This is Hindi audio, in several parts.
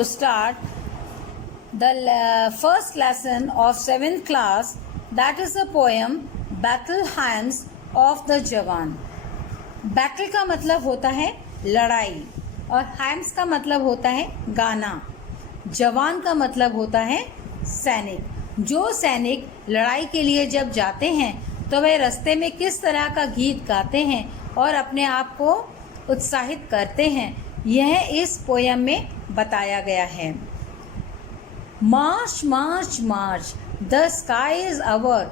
to start the first lesson of 7th class, that is the poem Battle Hymns of the Jawan. Battle का मतलब होता है लड़ाई और hymns का मतलब होता है गाना. जवान का मतलब होता है सैनिक. जो सैनिक लड़ाई के लिए जब जाते हैं तो वे रास्ते में किस तरह का गीत गाते हैं और अपने आप को उत्साहित करते हैं, यह इस पोयम में बताया गया है. March march march, the sky is our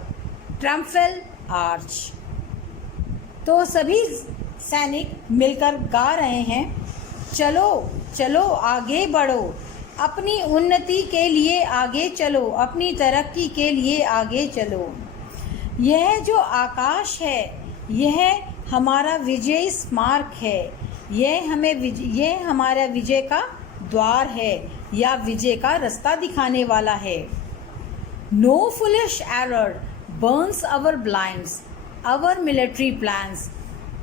triumphal arch. तो सभी सैनिक मिलकर गा रहे हैं, चलो चलो आगे बढ़ो, अपनी उन्नति के लिए आगे चलो, अपनी तरक्की के लिए आगे चलो. यह जो आकाश है यह हमारा विजय स्मारक है, यह हमारा विजय का द्वार है या विजय का रास्ता दिखाने वाला है. No foolish error burns our blinds, our military plans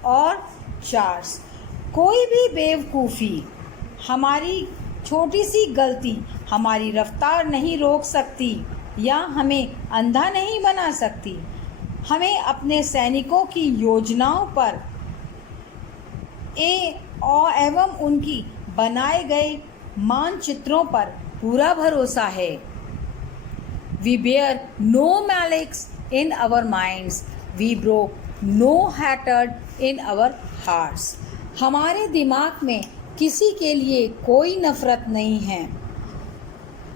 और चार्ट्स. कोई भी बेवकूफ़ी, हमारी छोटी सी गलती हमारी रफ्तार नहीं रोक सकती या हमें अंधा नहीं बना सकती. हमें अपने सैनिकों की योजनाओं पर एवं उनकी बनाए गए मानचित्रों पर पूरा भरोसा है. We bear no malice in our minds, we broke no hatred in our hearts. हमारे दिमाग में किसी के लिए कोई नफरत नहीं है.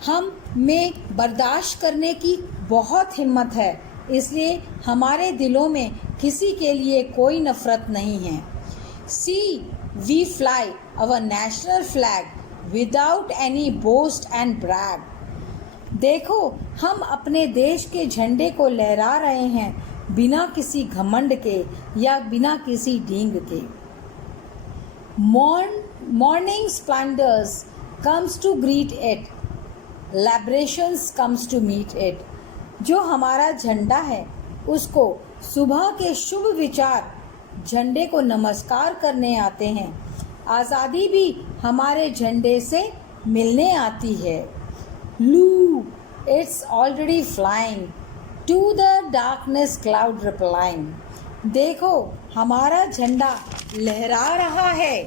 हम में बर्दाश्त करने की बहुत हिम्मत है, इसलिए हमारे दिलों में किसी के लिए कोई नफरत नहीं है. See we fly our national flag without any boast and brag. देखो हम अपने देश के झंडे को लहरा रहे हैं बिना किसी घमंड के या बिना किसी डींग के. Morning splendours comes to greet it, liberations comes to meet it. जो हमारा झंडा है उसको सुबह के शुभ विचार झंडे को नमस्कार करने आते हैं. आज़ादी भी हमारे झंडे से मिलने आती है. Lo it's already flying to the darkness cloud replying. देखो हमारा झंडा लहरा रहा है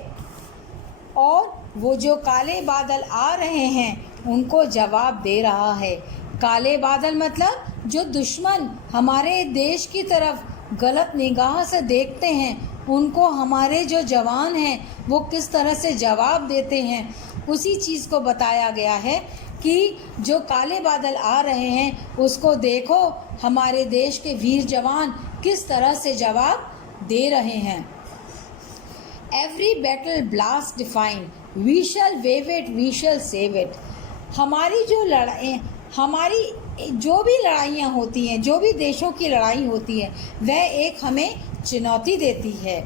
और वो जो काले बादल आ रहे हैं उनको जवाब दे रहा है. काले बादल मतलब जो दुश्मन हमारे देश की तरफ गलत निगाह से देखते हैं उनको हमारे जो जवान हैं वो किस तरह से जवाब देते हैं, उसी चीज़ को बताया गया है कि जो काले बादल आ रहे हैं उसको देखो, हमारे देश के वीर जवान किस तरह से जवाब दे रहे हैं. Every battle blast define, we shall wave it, we shall save it. हमारी जो भी लड़ाइयाँ होती हैं, जो भी देशों की लड़ाई होती है, वह एक हमें चुनौती देती है.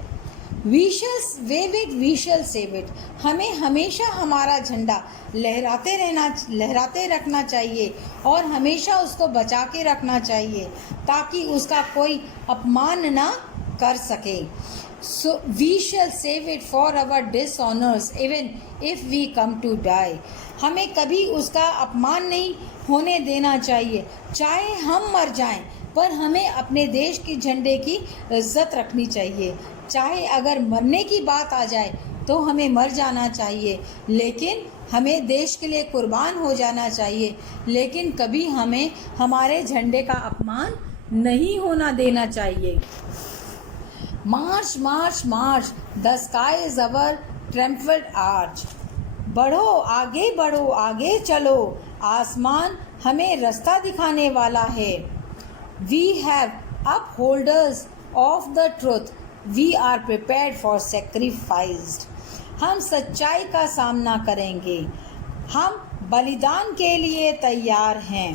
We shall wave it, we shall save it. हमें हमेशा हमारा झंडा लहराते रखना चाहिए और हमेशा उसको बचा के रखना चाहिए ताकि उसका कोई अपमान ना कर सके. So we shall save it for our dishonors even if we come to die. हमें कभी उसका अपमान नहीं होने देना चाहिए, चाहे हम मर जाएं, पर हमें अपने देश के झंडे की इज्जत रखनी चाहिए. चाहे अगर मरने की बात आ जाए तो हमें मर जाना चाहिए, लेकिन हमें देश के लिए कुर्बान हो जाना चाहिए, लेकिन कभी हमें हमारे झंडे का अपमान नहीं होना देना चाहिए. March march march, the sky is our triumphal arch. बढ़ो आगे चलो, आसमान हमें रास्ता दिखाने वाला है. We have upholders of the truth, we are prepared for sacrificed. हम सच्चाई का सामना करेंगे, हम बलिदान के लिए तैयार हैं.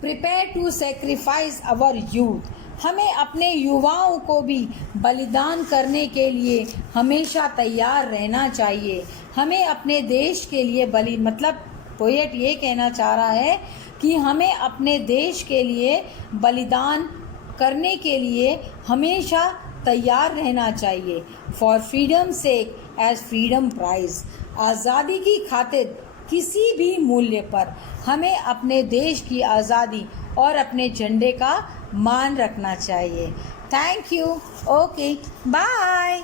Prepare to sacrifice our youth. हमें अपने युवाओं को भी बलिदान करने के लिए हमेशा तैयार रहना चाहिए. हमें अपने देश के लिए मतलब पोएट ये कहना चाह रहा है कि हमें अपने देश के लिए बलिदान करने के लिए हमेशा तैयार रहना चाहिए। For freedom sake as freedom price, आज़ादी की खातिर किसी भी मूल्य पर हमें अपने देश की आज़ादी और अपने झंडे का मान रखना चाहिए। Thank you. Okay, bye.